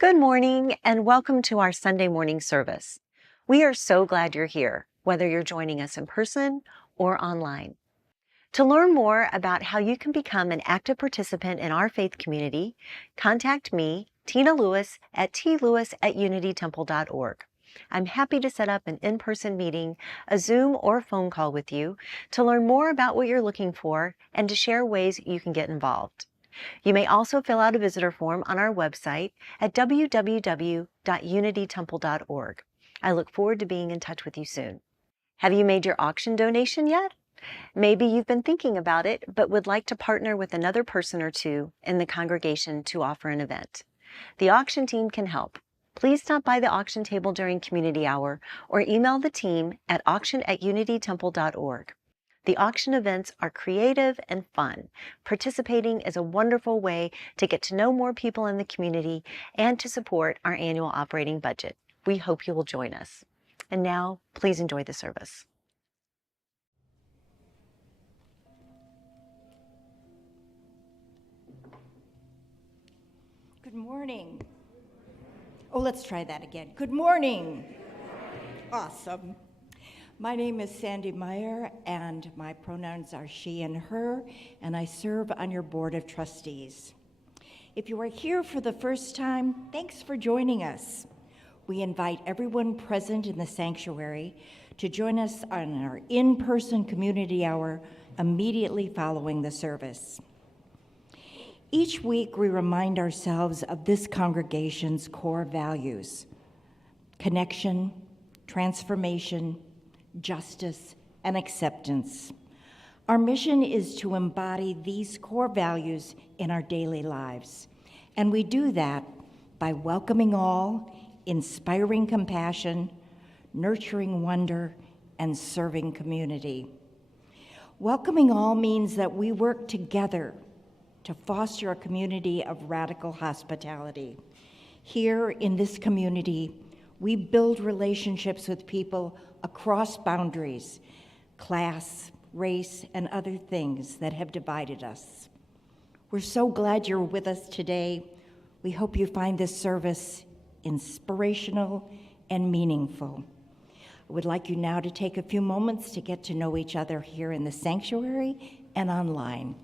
Good morning and welcome to our Sunday morning service. We are so glad you're here, whether you're joining us in person or online. To learn more about how you can become an active participant in our faith community, contact me, Tina Lewis, at tlewis@unitytemple.org. I'm happy to set up an in-person meeting, a Zoom or phone call with you to learn more about what you're looking for and to share ways you can get involved. You may also fill out a visitor form on our website at www.unitytemple.org. I look forward to being in touch with you soon. Have you made your auction donation yet? Maybe you've been thinking about it, but would like to partner with another person or two in the congregation to offer an event. The auction team can help. Please stop by the auction table during community hour or email the team at auction@unitytemple.org. The auction events are creative and fun. Participating is a wonderful way to get to know more people in the community and to support our annual operating budget. We hope you will join us. And now, please enjoy the service. Good morning. Oh, let's try that again. Good morning. Awesome. My name is Sandy Meyer, and my pronouns are she and her, and I serve on your board of trustees. If you are here for the first time, thanks for joining us. We invite everyone present in the sanctuary to join us on our in-person community hour immediately following the service. Each week, we remind ourselves of this congregation's core values: connection, transformation, justice, and acceptance. Our mission is to embody these core values in our daily lives, and we do that by welcoming all, inspiring compassion, nurturing wonder, and serving community. Welcoming all means that we work together to foster a community of radical hospitality. Here in this community, we build relationships with people across boundaries, class, race, and other things that have divided us. We're so glad you're with us today. We hope you find this service inspirational and meaningful. I would like you now to take a few moments to get to know each other here in the sanctuary and online.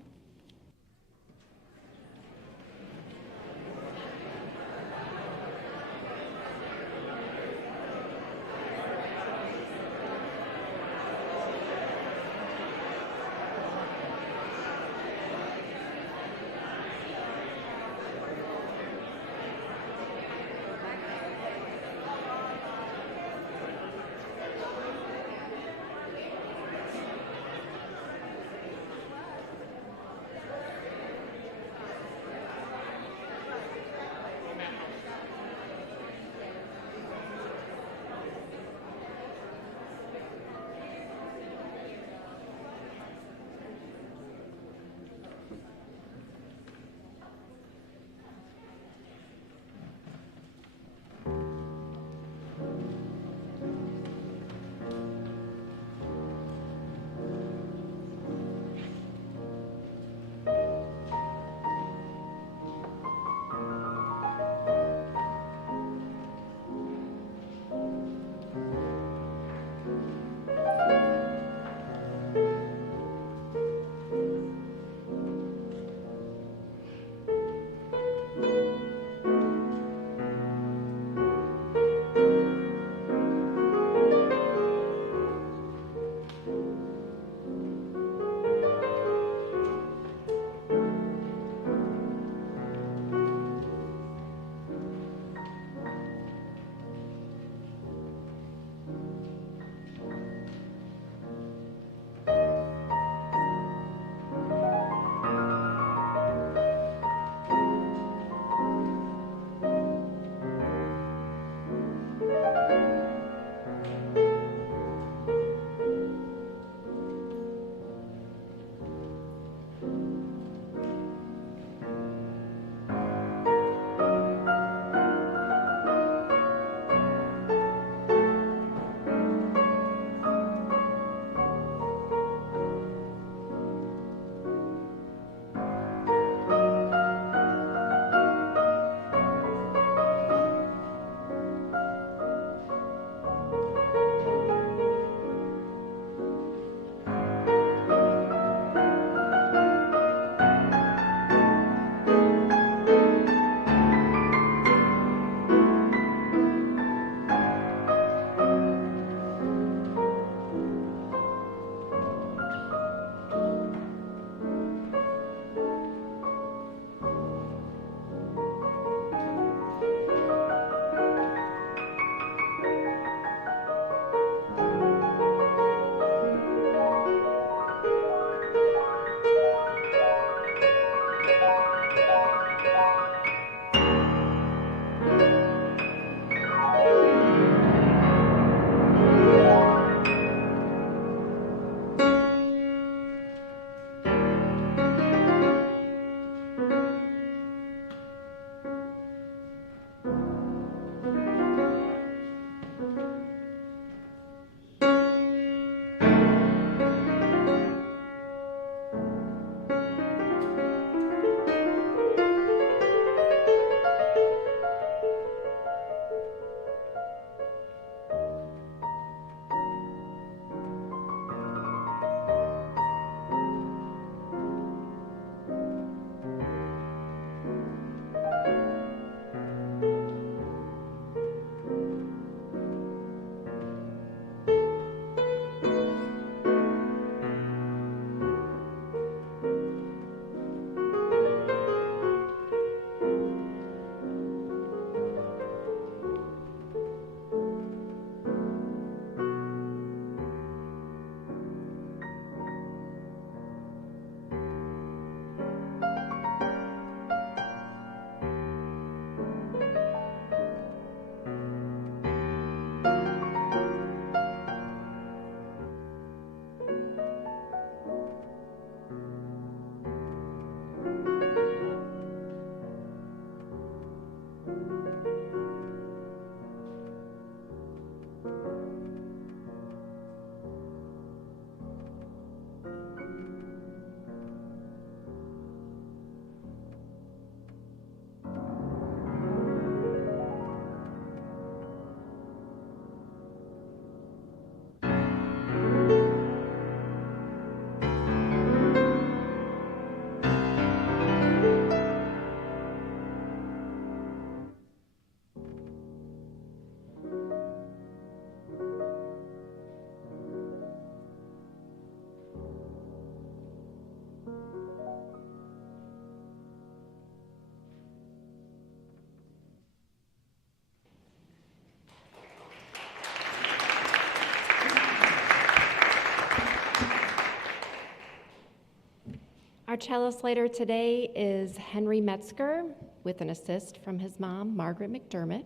Our cellist later today is Henry Metzger, with an assist from his mom, Margaret McDermott.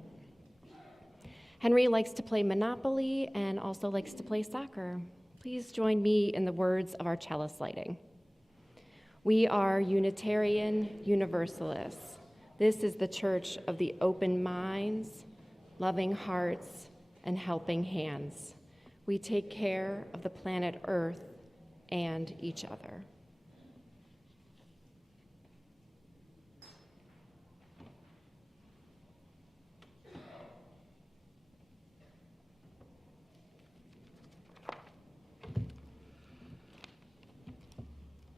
Henry likes to play Monopoly and also likes to play soccer. Please join me in the words of our cellist lighting. We are Unitarian Universalists. This is the church of the open minds, loving hearts, and helping hands. We take care of the planet Earth and each other.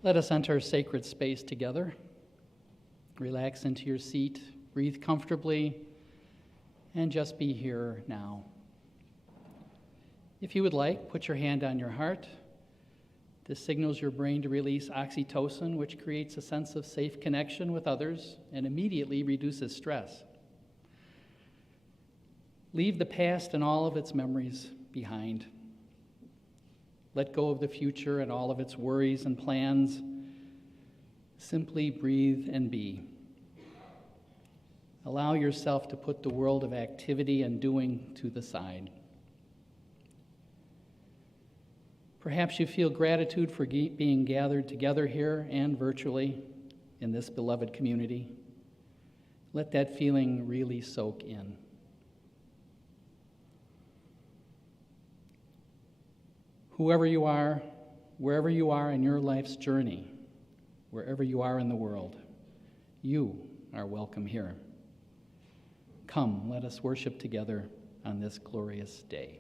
Let us enter sacred space together. Relax into your seat, breathe comfortably, and just be here now. If you would like, put your hand on your heart. This signals your brain to release oxytocin, which creates a sense of safe connection with others and immediately reduces stress. Leave the past and all of its memories behind. Let go of the future and all of its worries and plans. Simply breathe and be. Allow yourself to put the world of activity and doing to the side. Perhaps you feel gratitude for being gathered together here and virtually in this beloved community. Let that feeling really soak in. Whoever you are, wherever you are in your life's journey, wherever you are in the world, you are welcome here. Come, let us worship together on this glorious day.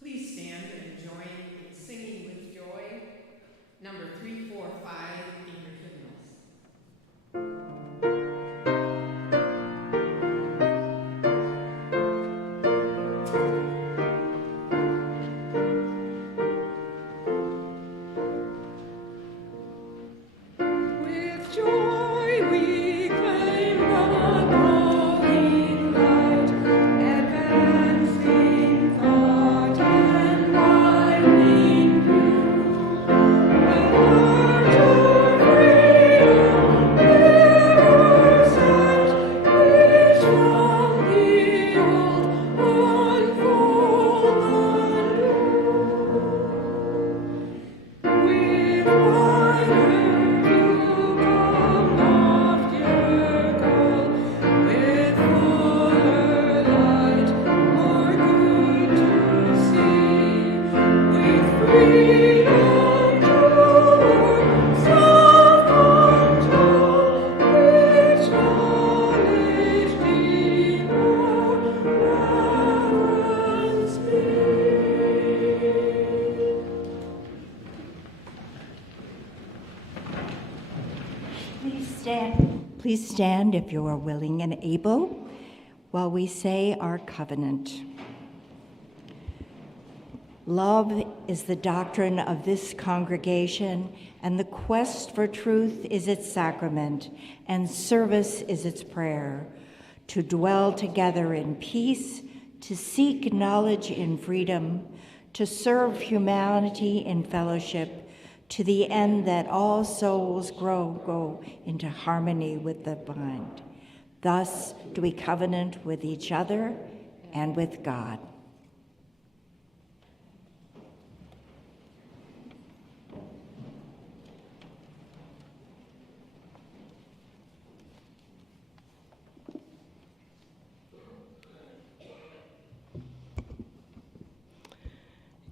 Please stand and join in singing with joy, number 345 in your hymnals. With joy we claim the glowing light, advancing thought and widening view. When heart of freedom ever sent, reach from the old, unfold the new. With wider view come loftier goal, with fuller light, more good to see. With freedom, joy, self-control, rich knowledge deeper, reverence be. Please stand if you are willing and able while we say our covenant. Love is the doctrine of this congregation, and the quest for truth is its sacrament, and service is its prayer. To dwell together in peace, to seek knowledge in freedom, to serve humanity in fellowship, to the end that all souls go into harmony with the mind. Thus do we covenant with each other and with God.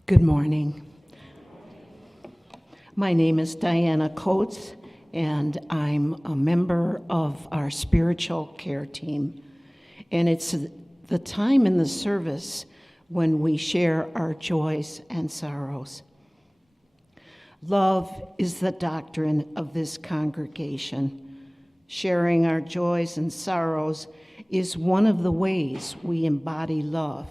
Good morning. My name is Diana Coates, and I'm a member of our spiritual care team. And it's the time in the service when we share our joys and sorrows. Love is the doctrine of this congregation. Sharing our joys and sorrows is one of the ways we embody love,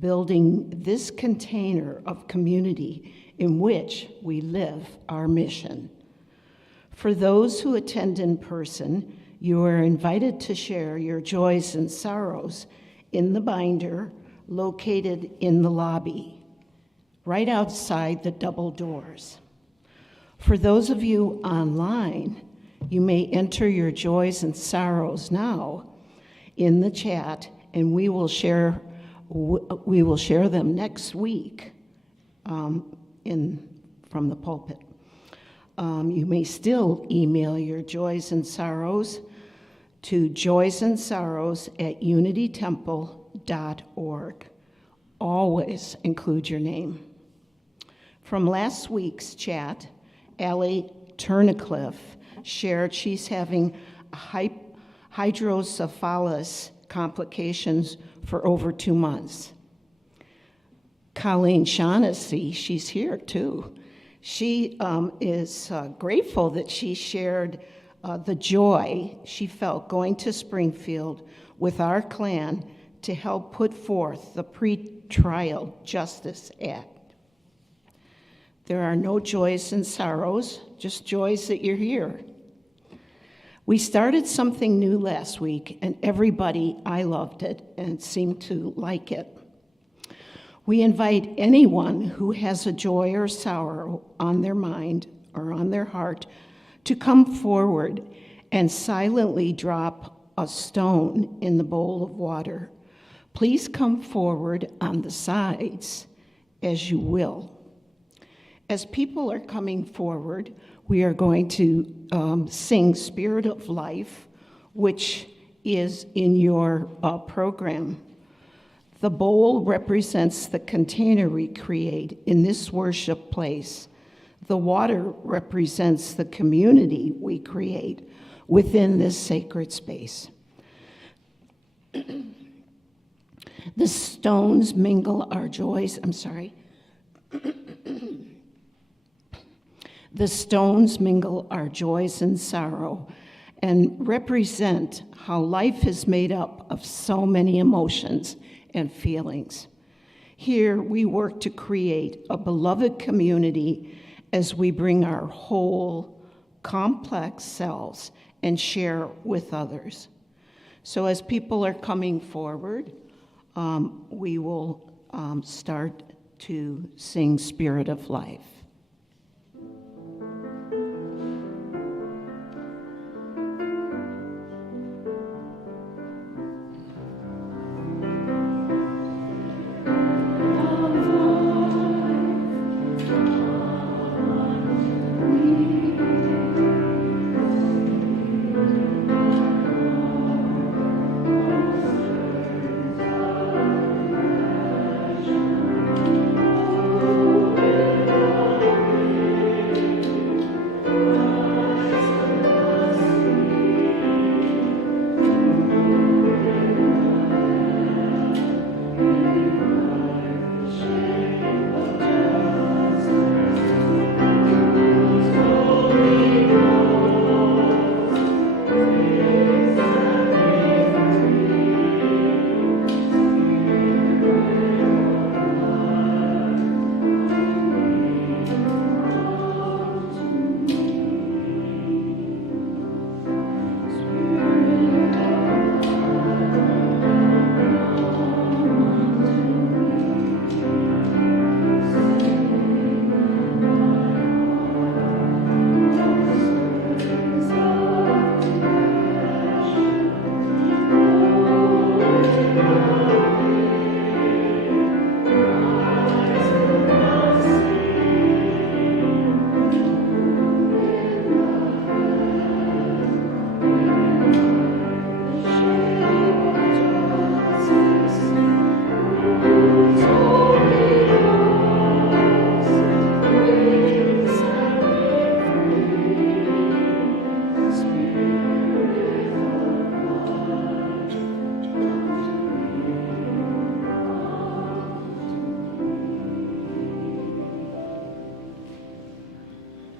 building this container of community in which we live our mission. For those who attend in person, You are invited to share your joys and sorrows in the binder located in the lobby, right outside the double doors. For those of you online, you may enter your joys and sorrows now in the chat, and we will share them next week from the pulpit. You may still email your joys and sorrows to joysandsorrows@unitytemple.org. Always include your name. From last week's chat, Allie Turnicliffe shared she's having hydrocephalus complications for over 2 months. Colleen Shaughnessy, she's here too. She is grateful that she shared the joy she felt going to Springfield with our clan to help put forth the Pretrial Justice Act. There are no joys and sorrows, just joys that you're here. We started something new last week, and I loved it and seemed to like it. We invite anyone who has a joy or sorrow on their mind or on their heart to come forward and silently drop a stone in the bowl of water. Please come forward on the sides as you will. As people are coming forward, we are going to sing Spirit of Life, which is in your program. The bowl represents the container we create in this worship place. The water represents the community we create within this sacred space. The stones mingle our joys. The stones mingle our joys and sorrow and represent how life is made up of so many emotions and feelings. Here we work to create a beloved community as we bring our whole, complex selves and share with others. So as people are coming forward, we will start to sing Spirit of Life.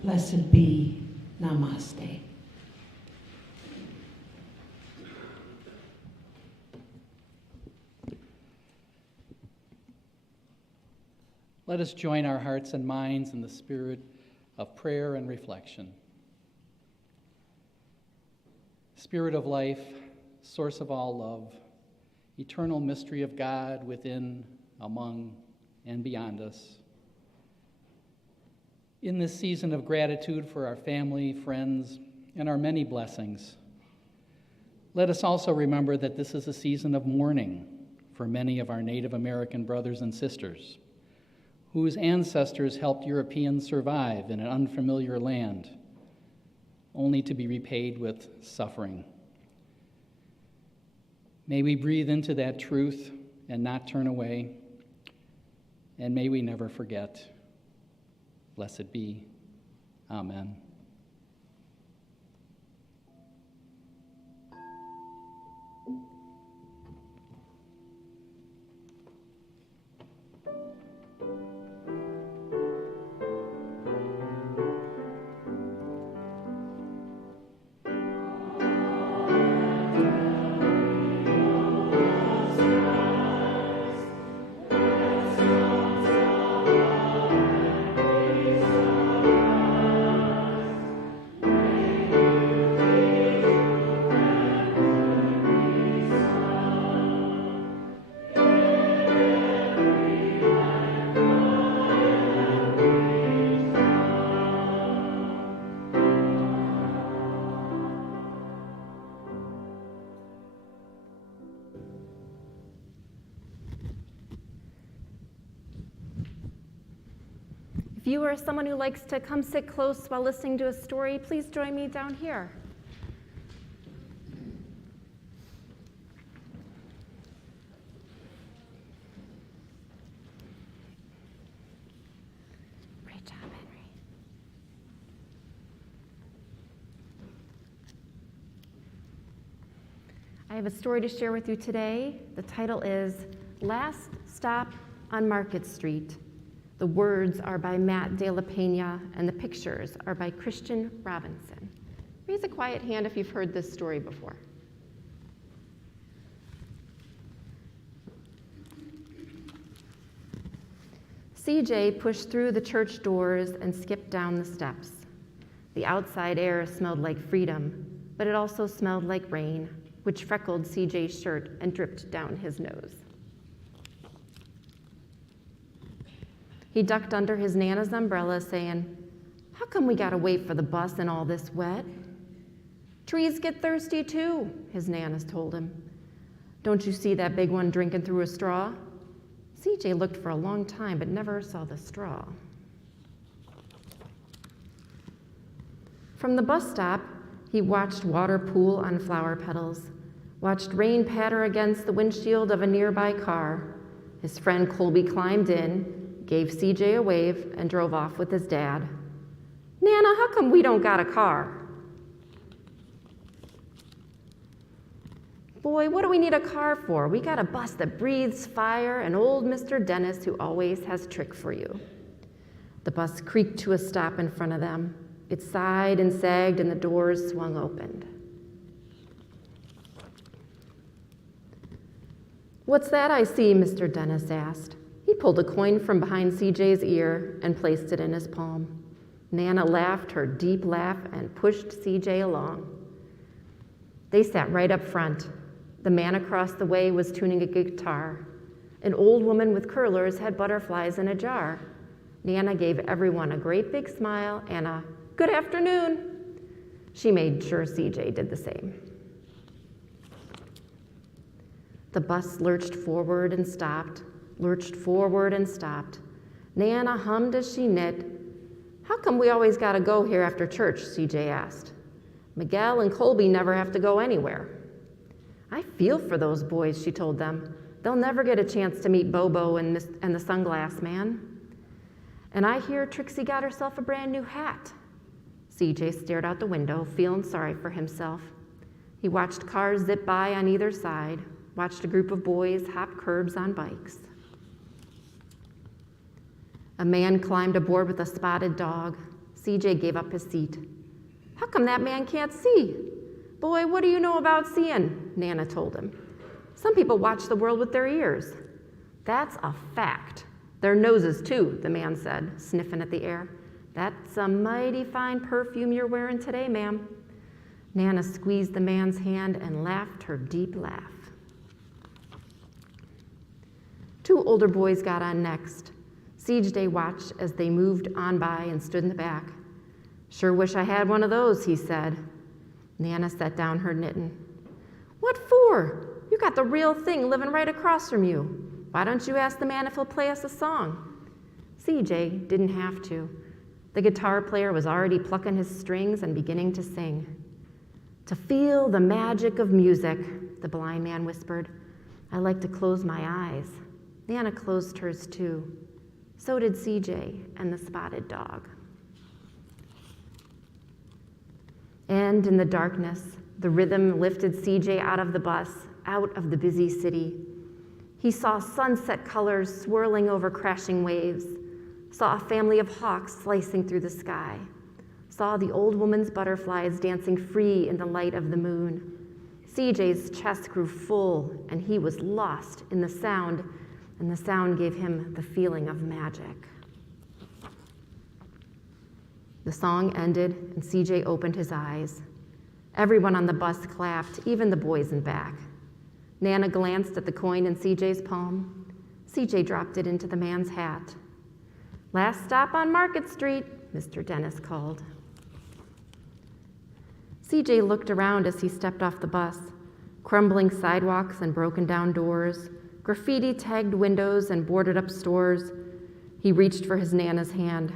Blessed be. Namaste. Let us join our hearts and minds in the spirit of prayer and reflection. Spirit of life, source of all love, eternal mystery of God within, among, and beyond us. In this season of gratitude for our family, friends, and our many blessings, let us also remember that this is a season of mourning for many of our Native American brothers and sisters, whose ancestors helped Europeans survive in an unfamiliar land, only to be repaid with suffering. May we breathe into that truth and not turn away, and may we never forget. Blessed be. Amen. If you are someone who likes to come sit close while listening to a story, please join me down here. Great job, Henry. I have a story to share with you today. The title is Last Stop on Market Street. The words are by Matt De La Pena, and the pictures are by Christian Robinson. Raise a quiet hand if you've heard this story before. CJ pushed through the church doors and skipped down the steps. The outside air smelled like freedom, but it also smelled like rain, which freckled CJ's shirt and dripped down his nose. He ducked under his Nana's umbrella, saying, "How come we gotta wait for the bus in all this wet?" "Trees get thirsty too," his Nana told him. "Don't you see that big one drinking through a straw?" CJ looked for a long time, but never saw the straw. From the bus stop, he watched water pool on flower petals, watched rain patter against the windshield of a nearby car. His friend Colby climbed in, gave CJ a wave, and drove off with his dad. "Nana, how come we don't got a car?" "Boy, what do we need a car for? We got a bus that breathes fire and old Mr. Dennis who always has a trick for you." The bus creaked to a stop in front of them. It sighed and sagged, and the doors swung open. "What's that I see?" Mr. Dennis asked. He pulled a coin from behind CJ's ear and placed it in his palm. Nana laughed her deep laugh and pushed CJ along. They sat right up front. The man across the way was tuning a guitar. An old woman with curlers had butterflies in a jar. Nana gave everyone a great big smile and a "Good afternoon." She made sure CJ did the same. The bus lurched forward and stopped, lurched forward and stopped. Nana hummed as she knit. "How come we always gotta go here after church?" CJ asked. "Miguel and Colby never have to go anywhere." "I feel for those boys," she told them. "They'll never get a chance to meet Bobo and the sunglass man. And I hear Trixie got herself a brand new hat." CJ stared out the window, feeling sorry for himself. He watched cars zip by on either side, watched a group of boys hop curbs on bikes. A man climbed aboard with a spotted dog. CJ gave up his seat. "How come that man can't see?" "Boy, what do you know about seeing?" Nana told him. "Some people watch the world with their ears." "That's a fact. Their noses too," the man said, sniffing at the air. "That's a mighty fine perfume you're wearing today, ma'am." Nana squeezed the man's hand and laughed her deep laugh. Two older boys got on next. CJ watched as they moved on by and stood in the back. "Sure wish I had one of those," he said. Nana set down her knitting. "What for? You got the real thing living right across from you. Why don't you ask the man if he'll play us a song?" CJ didn't have to. The guitar player was already plucking his strings and beginning to sing. "To feel the magic of music," the blind man whispered. "I like to close my eyes." Nana closed hers too. So did CJ and the spotted dog. And in the darkness, the rhythm lifted CJ out of the bus, out of the busy city. He saw sunset colors swirling over crashing waves, saw a family of hawks slicing through the sky, saw the old woman's butterflies dancing free in the light of the moon. CJ's chest grew full, and he was lost in the sound, and the sound gave him the feeling of magic. The song ended, and CJ opened his eyes. Everyone on the bus clapped, even the boys in back. Nana glanced at the coin in CJ's palm. CJ dropped it into the man's hat. "Last stop on Market Street," Mr. Dennis called. CJ looked around as he stepped off the bus. Crumbling sidewalks and broken down doors, graffiti-tagged windows and boarded-up stores. He reached for his Nana's hand.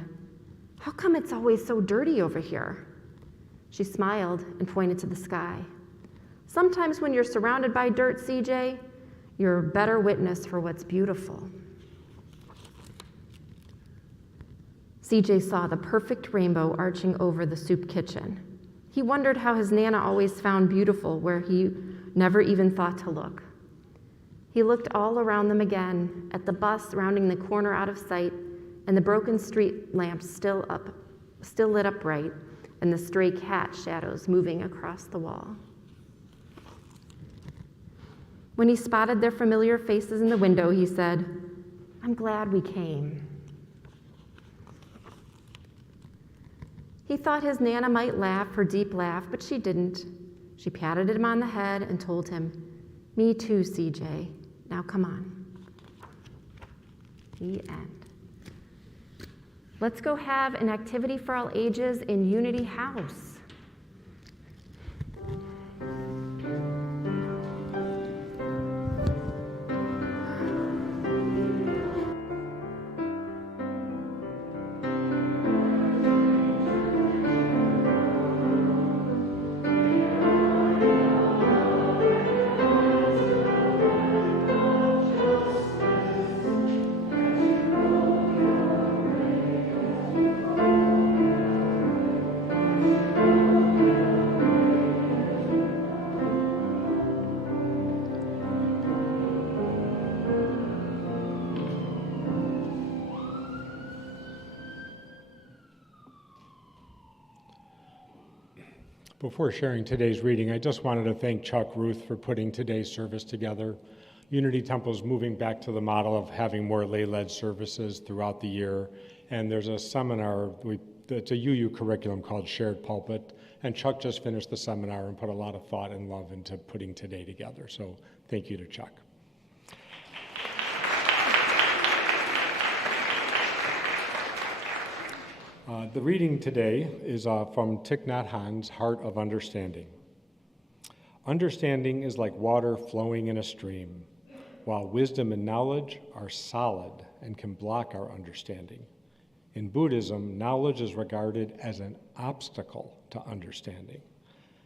"How come it's always so dirty over here?" She smiled and pointed to the sky. "Sometimes when you're surrounded by dirt, CJ, you're a better witness for what's beautiful." CJ saw the perfect rainbow arching over the soup kitchen. He wondered how his Nana always found beautiful where he never even thought to look. He looked all around them again, at the bus rounding the corner out of sight, and the broken street lamps still lit up bright, and the stray cat shadows moving across the wall. When he spotted their familiar faces in the window, he said, "I'm glad we came." He thought his Nana might laugh her deep laugh, but she didn't. She patted him on the head and told him, "Me too, CJ. Now come on." The end. Let's go have an activity for all ages in Unity House. Before sharing today's reading, I just wanted to thank Chuck Ruth for putting today's service together. Unity Temple is moving back to the model of having more lay-led services throughout the year, and there's a seminar, it's a UU curriculum called Shared Pulpit, and Chuck just finished the seminar and put a lot of thought and love into putting today together, so thank you to Chuck. The reading today is from Thich Nhat Hanh's Heart of Understanding. Understanding is like water flowing in a stream, while wisdom and knowledge are solid and can block our understanding. In Buddhism, knowledge is regarded as an obstacle to understanding.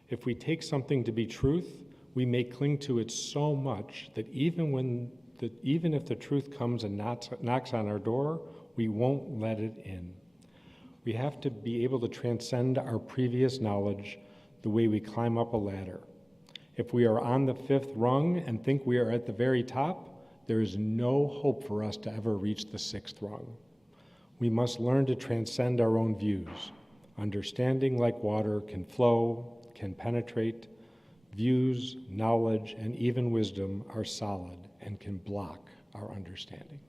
If we take something to be truth, we may cling to it so much that even if the truth comes and knocks on our door, we won't let it in. We have to be able to transcend our previous knowledge the way we climb up a ladder. If we are on the 5th rung and think we are at the very top, there is no hope for us to ever reach the 6th rung. We must learn to transcend our own views. Understanding, like water, can flow, can penetrate. Views, knowledge, and even wisdom are solid and can block our understanding.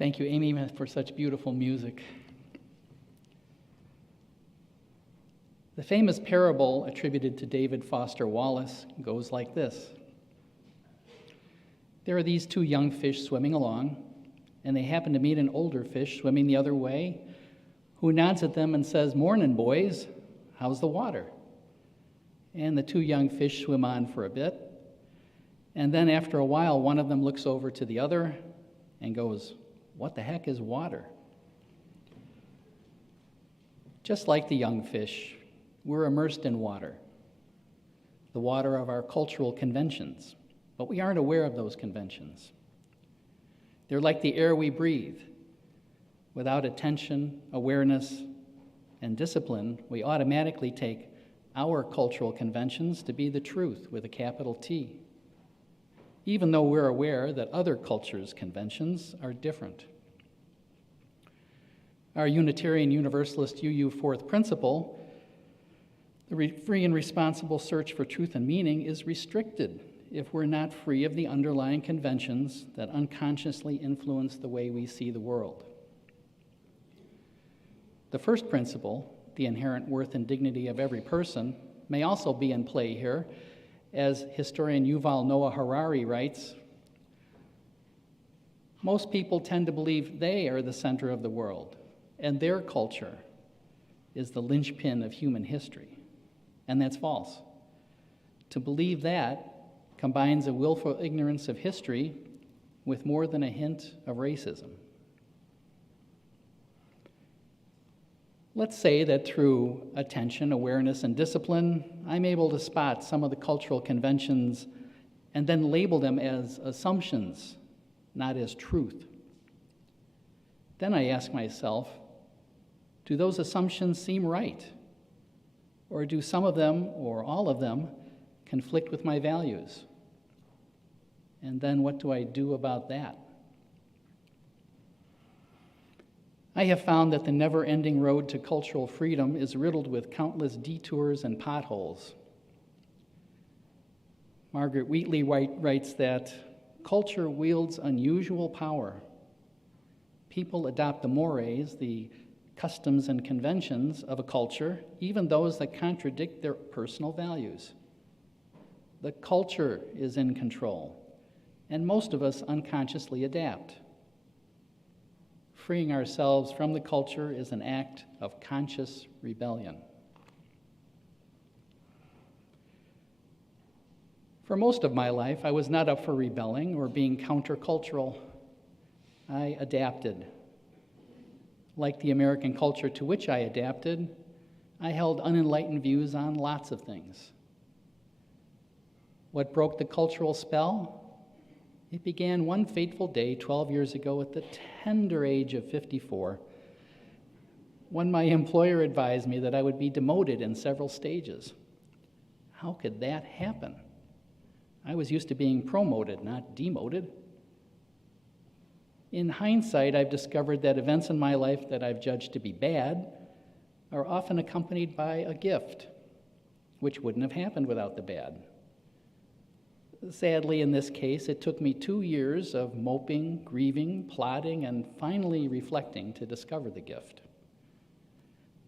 Thank you, Amy, for such beautiful music. The famous parable attributed to David Foster Wallace goes like this. There are these two young fish swimming along, and they happen to meet an older fish swimming the other way, who nods at them and says, "Mornin', boys, how's the water?" And the two young fish swim on for a bit, and then after a while, one of them looks over to the other and goes, "What the heck is water?" Just like the young fish, we're immersed in water, the water of our cultural conventions, but we aren't aware of those conventions. They're like the air we breathe. Without attention, awareness, and discipline, we automatically take our cultural conventions to be the truth with a capital T, even though we're aware that other cultures' conventions are different. Our Unitarian Universalist UU fourth principle, the free and responsible search for truth and meaning, is restricted if we're not free of the underlying conventions that unconsciously influence the way we see the world. The first principle, the inherent worth and dignity of every person, may also be in play here. As historian Yuval Noah Harari writes, most people tend to believe they are the center of the world, and their culture is the linchpin of human history. And that's false. To believe that combines a willful ignorance of history with more than a hint of racism. Let's say that through attention, awareness, and discipline, I'm able to spot some of the cultural conventions and then label them as assumptions, not as truth. Then I ask myself, do those assumptions seem right? Or do some of them, or all of them, conflict with my values? And then what do I do about that? I have found that the never-ending road to cultural freedom is riddled with countless detours and potholes. Margaret Wheatley writes that culture wields unusual power. People adopt the mores, the customs and conventions of a culture, even those that contradict their personal values. The culture is in control, and most of us unconsciously adapt. Freeing ourselves from the culture is an act of conscious rebellion. For most of my life, I was not up for rebelling or being countercultural. I adapted. Like the American culture to which I adapted, I held unenlightened views on lots of things. What broke the cultural spell? It began one fateful day 12 years ago at the tender age of 54, when my employer advised me that I would be demoted in several stages. How could that happen? I was used to being promoted, not demoted. In hindsight, I've discovered that events in my life that I've judged to be bad are often accompanied by a gift, which wouldn't have happened without the bad. Sadly, in this case, it took me 2 years of moping, grieving, plotting, and finally reflecting to discover the gift.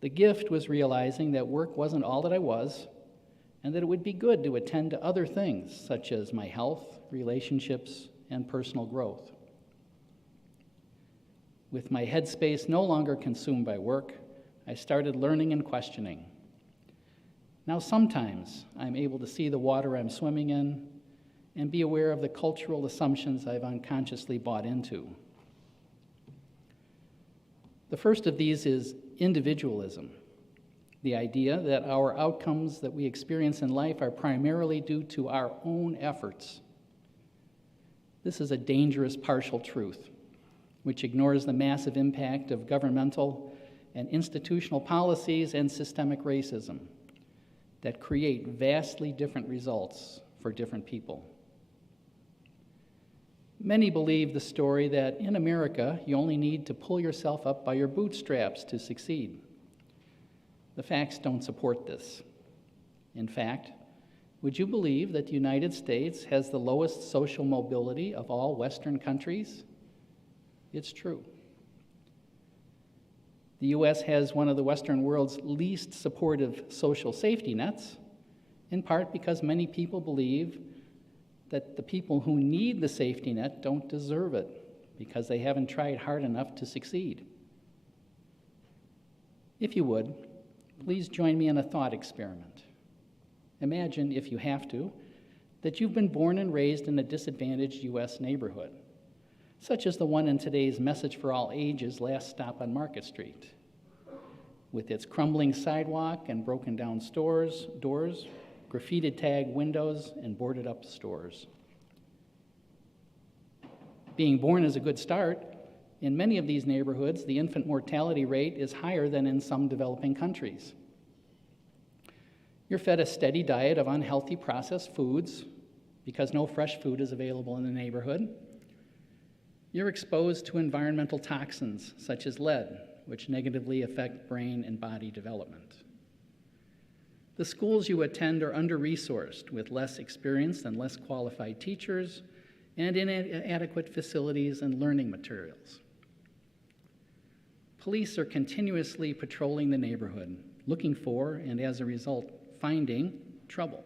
The gift was realizing that work wasn't all that I was, and that it would be good to attend to other things, such as my health, relationships, and personal growth. With my headspace no longer consumed by work, I started learning and questioning. Now sometimes I'm able to see the water I'm swimming in and be aware of the cultural assumptions I've unconsciously bought into. The first of these is individualism, the idea that our outcomes that we experience in life are primarily due to our own efforts. This is a dangerous partial truth, which ignores the massive impact of governmental and institutional policies and systemic racism that create vastly different results for different people. Many believe the story that in America, you only need to pull yourself up by your bootstraps to succeed. The facts don't support this. In fact, would you believe that the United States has the lowest social mobility of all Western countries? It's true. The U.S. has one of the Western world's least supportive social safety nets, in part because many people believe that the people who need the safety net don't deserve it because they haven't tried hard enough to succeed. If you would, please join me in a thought experiment. Imagine, if you have to, that you've been born and raised in a disadvantaged U.S. neighborhood, such as the one in today's Message for All Ages last stop on Market Street, with its crumbling sidewalk and broken down doors, graffiti tag windows, and boarded up stores. Being born is a good start. In many of these neighborhoods, the infant mortality rate is higher than in some developing countries. You're fed a steady diet of unhealthy processed foods because no fresh food is available in the neighborhood. You're exposed to environmental toxins such as lead, which negatively affect brain and body development. The schools you attend are under-resourced with less experienced and less qualified teachers and inadequate facilities and learning materials. Police are continuously patrolling the neighborhood, looking for, and as a result, finding trouble.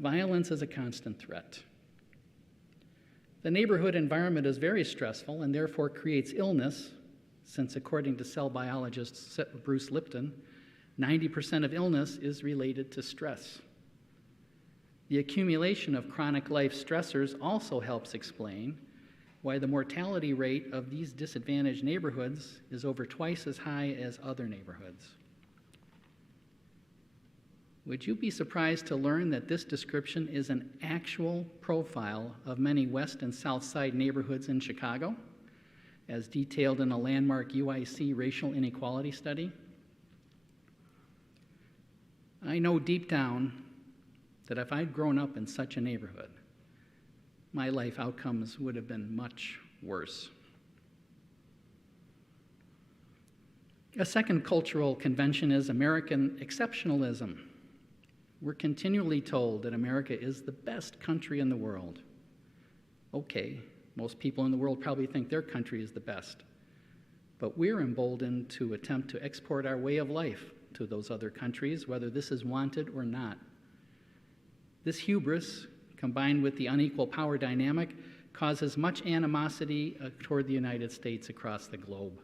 Violence is a constant threat. The neighborhood environment is very stressful and therefore creates illness, since according to cell biologist Bruce Lipton, 90% of illness is related to stress. The accumulation of chronic life stressors also helps explain why the mortality rate of these disadvantaged neighborhoods is over twice as high as other neighborhoods. Would you be surprised to learn that this description is an actual profile of many West and South Side neighborhoods in Chicago, as detailed in a landmark UIC racial inequality study? I know deep down that if I'd grown up in such a neighborhood, my life outcomes would have been much worse. A second cultural convention is American exceptionalism. We're continually told that America is the best country in the world. Okay, most people in the world probably think their country is the best, but we're emboldened to attempt to export our way of life to those other countries, whether this is wanted or not. This hubris, combined with the unequal power dynamic, causes much animosity toward the United States across the globe.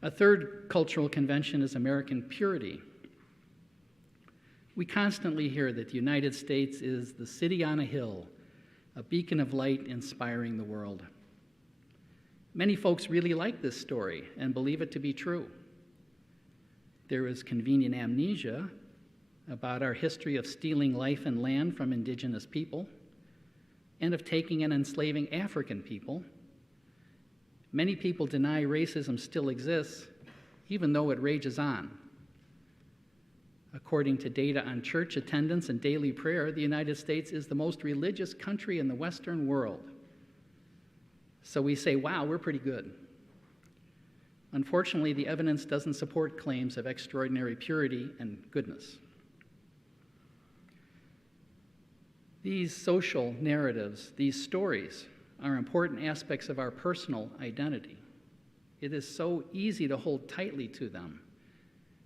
A third cultural convention is American purity. We constantly hear that the United States is the city on a hill, a beacon of light inspiring the world. Many folks really like this story and believe it to be true. There is convenient amnesia about our history of stealing life and land from indigenous people and of taking and enslaving African people. Many people deny racism still exists, even though it rages on. According to data on church attendance and daily prayer, the United States is the most religious country in the Western world. So we say, wow, we're pretty good. Unfortunately, the evidence doesn't support claims of extraordinary purity and goodness. These social narratives, these stories, are important aspects of our personal identity. It is so easy to hold tightly to them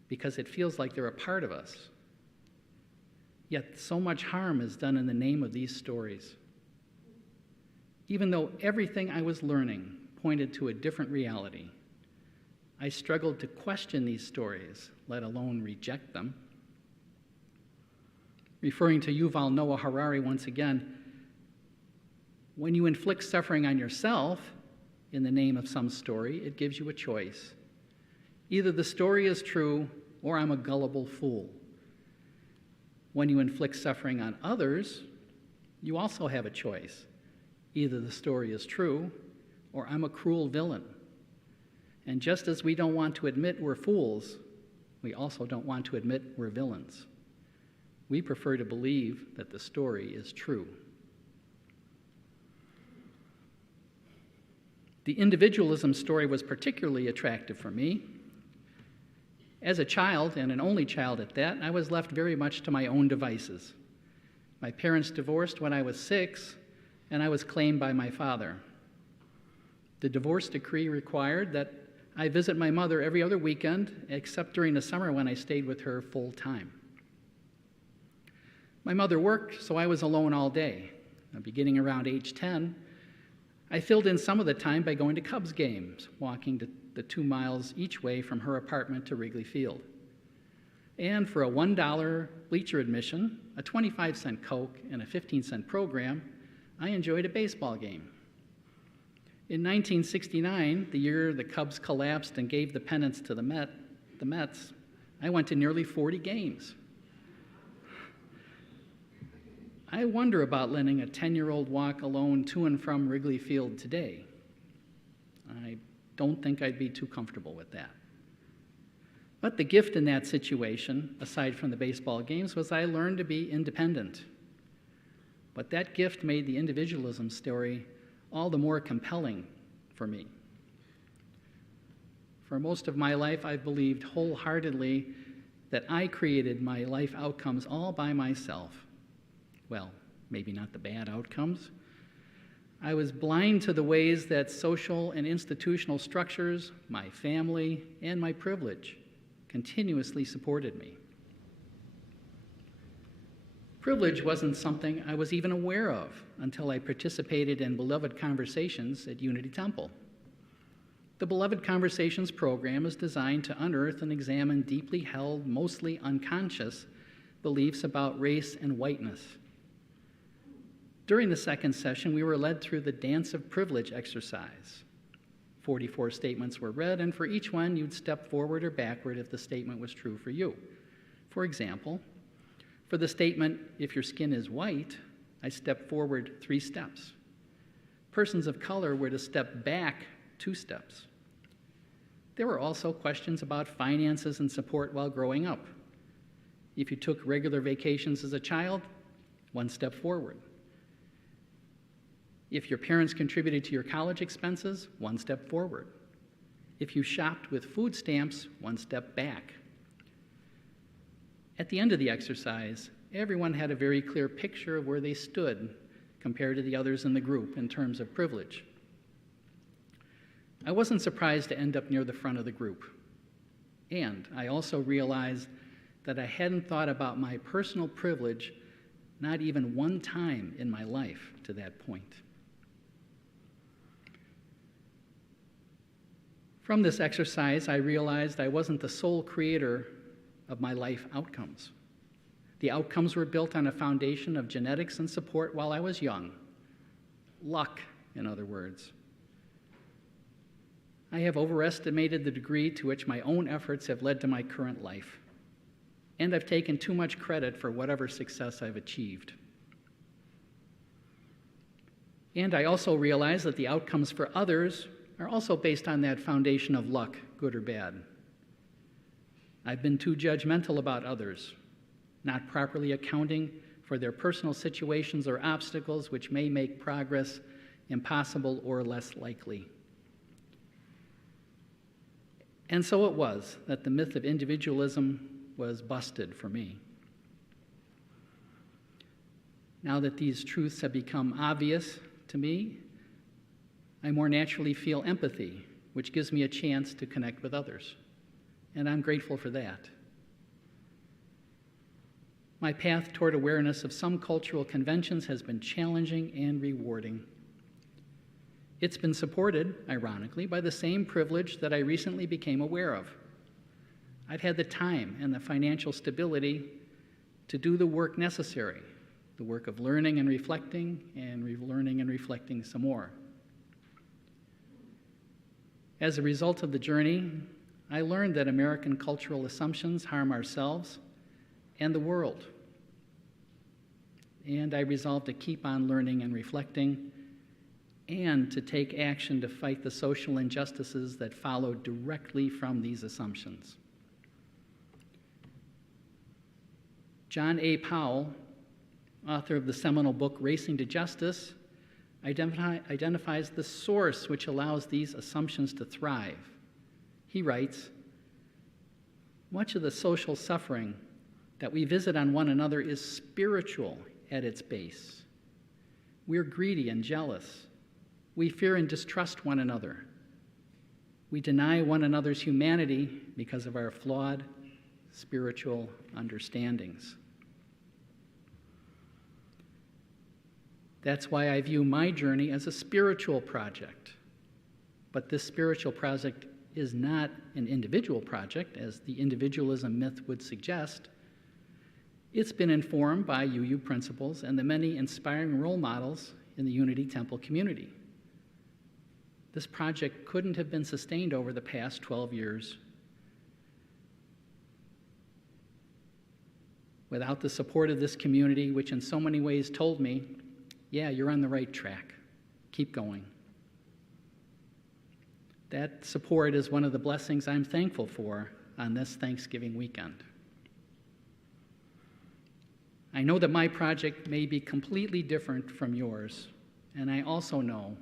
because it feels like they're a part of us. Yet so much harm is done in the name of these stories. Even though everything I was learning pointed to a different reality, I struggled to question these stories, let alone reject them. Referring to Yuval Noah Harari once again, when you inflict suffering on yourself in the name of some story, it gives you a choice. Either the story is true or I'm a gullible fool. When you inflict suffering on others, you also have a choice. Either the story is true or I'm a cruel villain. And just as we don't want to admit we're fools, we also don't want to admit we're villains. We prefer to believe that the story is true. The individualism story was particularly attractive for me. As a child, and an only child at that, I was left very much to my own devices. My parents divorced when I was 6, and I was claimed by my father. The divorce decree required that I visit my mother every other weekend, except during the summer when I stayed with her full time. My mother worked, so I was alone all day. Beginning around age 10, I filled in some of the time by going to Cubs games, walking the 2 miles each way from her apartment to Wrigley Field. And for a $1 bleacher admission, a 25-cent Coke, and a 15-cent program, I enjoyed a baseball game. In 1969, the year the Cubs collapsed and gave the pennants to the Mets, I went to nearly 40 games. I wonder about letting a 10-year-old walk alone to and from Wrigley Field today. I don't think I'd be too comfortable with that. But the gift in that situation, aside from the baseball games, was I learned to be independent. But that gift made the individualism story all the more compelling for me. For most of my life, I believed wholeheartedly that I created my life outcomes all by myself. Well, maybe not the bad outcomes. I was blind to the ways that social and institutional structures, my family, and my privilege continuously supported me. Privilege wasn't something I was even aware of until I participated in Beloved Conversations at Unity Temple. The Beloved Conversations program is designed to unearth and examine deeply held, mostly unconscious beliefs about race and whiteness. During the second session, we were led through the Dance of Privilege exercise. 44 statements were read, and for each one, you'd step forward or backward if the statement was true for you. For example, for the statement, "If your skin is white," I stepped forward 3 steps. Persons of color were to step back 2 steps. There were also questions about finances and support while growing up. If you took regular vacations as a child, 1 step forward. If your parents contributed to your college expenses, 1 step forward. If you shopped with food stamps, 1 step back. At the end of the exercise, everyone had a very clear picture of where they stood compared to the others in the group in terms of privilege. I wasn't surprised to end up near the front of the group. And I also realized that I hadn't thought about my personal privilege not even one time in my life to that point. From this exercise, I realized I wasn't the sole creator of my life outcomes. The outcomes were built on a foundation of genetics and support while I was young. Luck, in other words. I have overestimated the degree to which my own efforts have led to my current life, and I've taken too much credit for whatever success I've achieved. And I also realize that the outcomes for others are also based on that foundation of luck, good or bad. I've been too judgmental about others, not properly accounting for their personal situations or obstacles which may make progress impossible or less likely. And so it was that the myth of individualism was busted for me. Now that these truths have become obvious to me, I more naturally feel empathy, which gives me a chance to connect with others. And I'm grateful for that. My path toward awareness of some cultural conventions has been challenging and rewarding. It's been supported, ironically, by the same privilege that I recently became aware of. I've had the time and the financial stability to do the work necessary, the work of learning and reflecting, and relearning and reflecting some more. As a result of the journey, I learned that American cultural assumptions harm ourselves and the world. And I resolved to keep on learning and reflecting, and to take action to fight the social injustices that follow directly from these assumptions. John A. Powell, author of the seminal book Racing to Justice, identifies the source which allows these assumptions to thrive. He writes, "Much of the social suffering that we visit on one another is spiritual at its base. We're greedy and jealous. We fear and distrust one another. We deny one another's humanity because of our flawed spiritual understandings. That's why I view my journey as a spiritual project. But this spiritual project is not an individual project, as the individualism myth would suggest. It's been informed by UU principles and the many inspiring role models in the Unity Temple community. This project couldn't have been sustained over the past 12 years without the support of this community, which in so many ways told me, yeah, you're on the right track. Keep going. That support is one of the blessings I'm thankful for on this Thanksgiving weekend. I know that my project may be completely different from yours, and I also know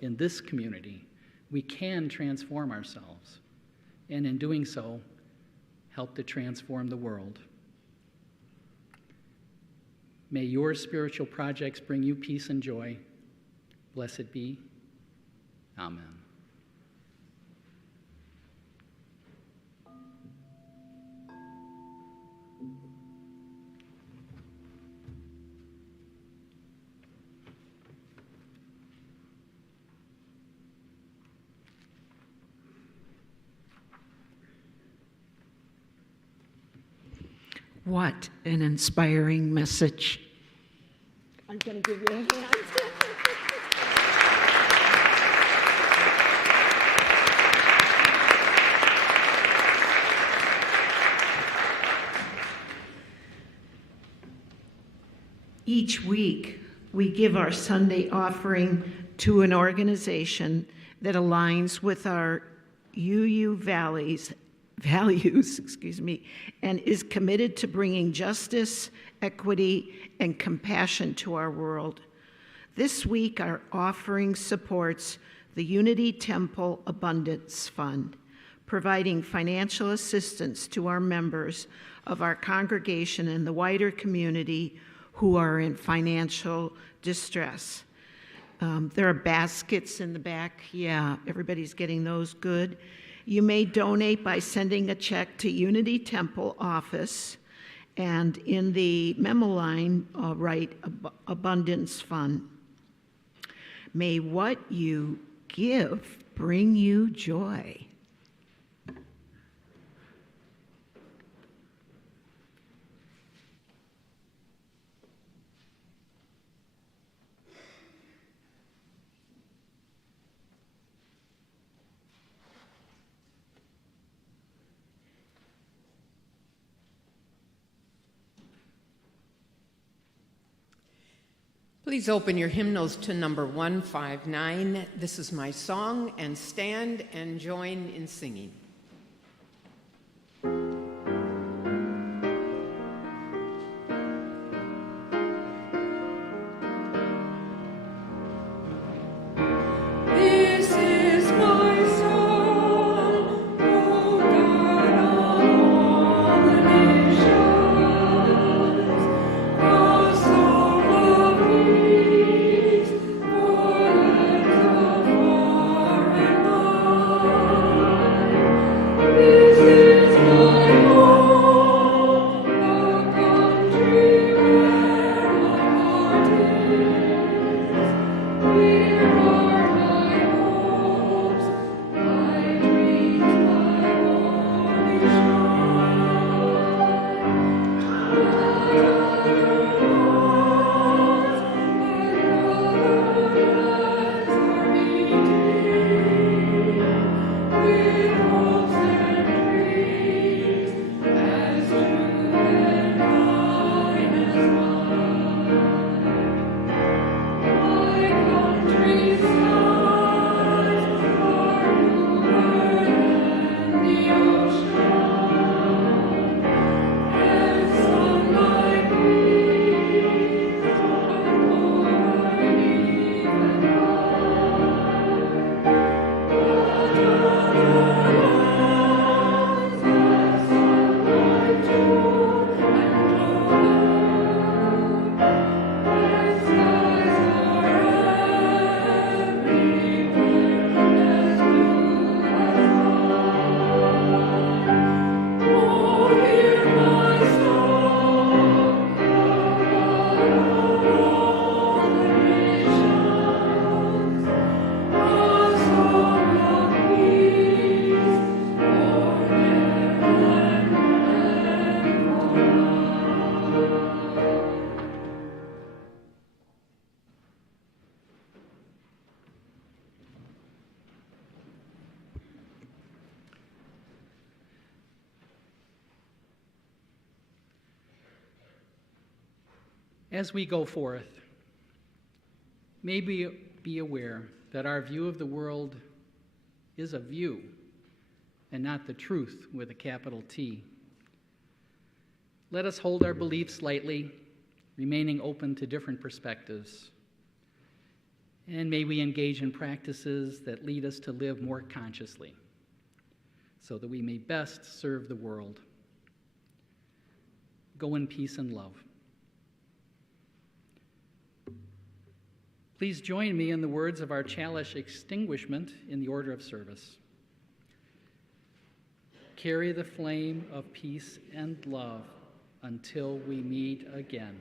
in this community we can transform ourselves, and in doing so, help to transform the world. May your spiritual projects bring you peace and joy. Blessed be. Amen. What an inspiring message. I'm going to give you a hand. Each week, we give our Sunday offering to an organization that aligns with our UU values, and is committed to bringing justice, equity, and compassion to our world. This week, our offering supports the Unity Temple Abundance Fund, providing financial assistance to our members of our congregation and the wider community who are in financial distress. There are baskets in the back. Yeah, everybody's getting those. Good. You may donate by sending a check to Unity Temple office, and in the memo line, write Abundance Fund. May what you give bring you joy. Please open your hymnals to number 159. This is my song, and stand and join in singing. Country As we go forth, may we be aware that our view of the world is a view and not the truth with a capital T. Let us hold our beliefs lightly, remaining open to different perspectives. And may we engage in practices that lead us to live more consciously so that we may best serve the world. Go in peace and love. Please join me in the words of our chalice extinguishment in the order of service. Carry the flame of peace and love until we meet again.